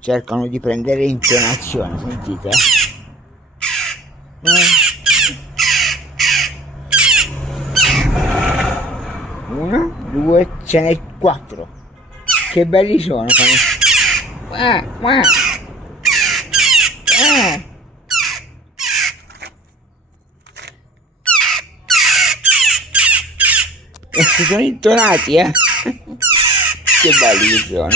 cercano di prendere intonazione, sentite? Uno, due, ce n'è quattro. Che belli sono. Si sono intonati, che belli che sono.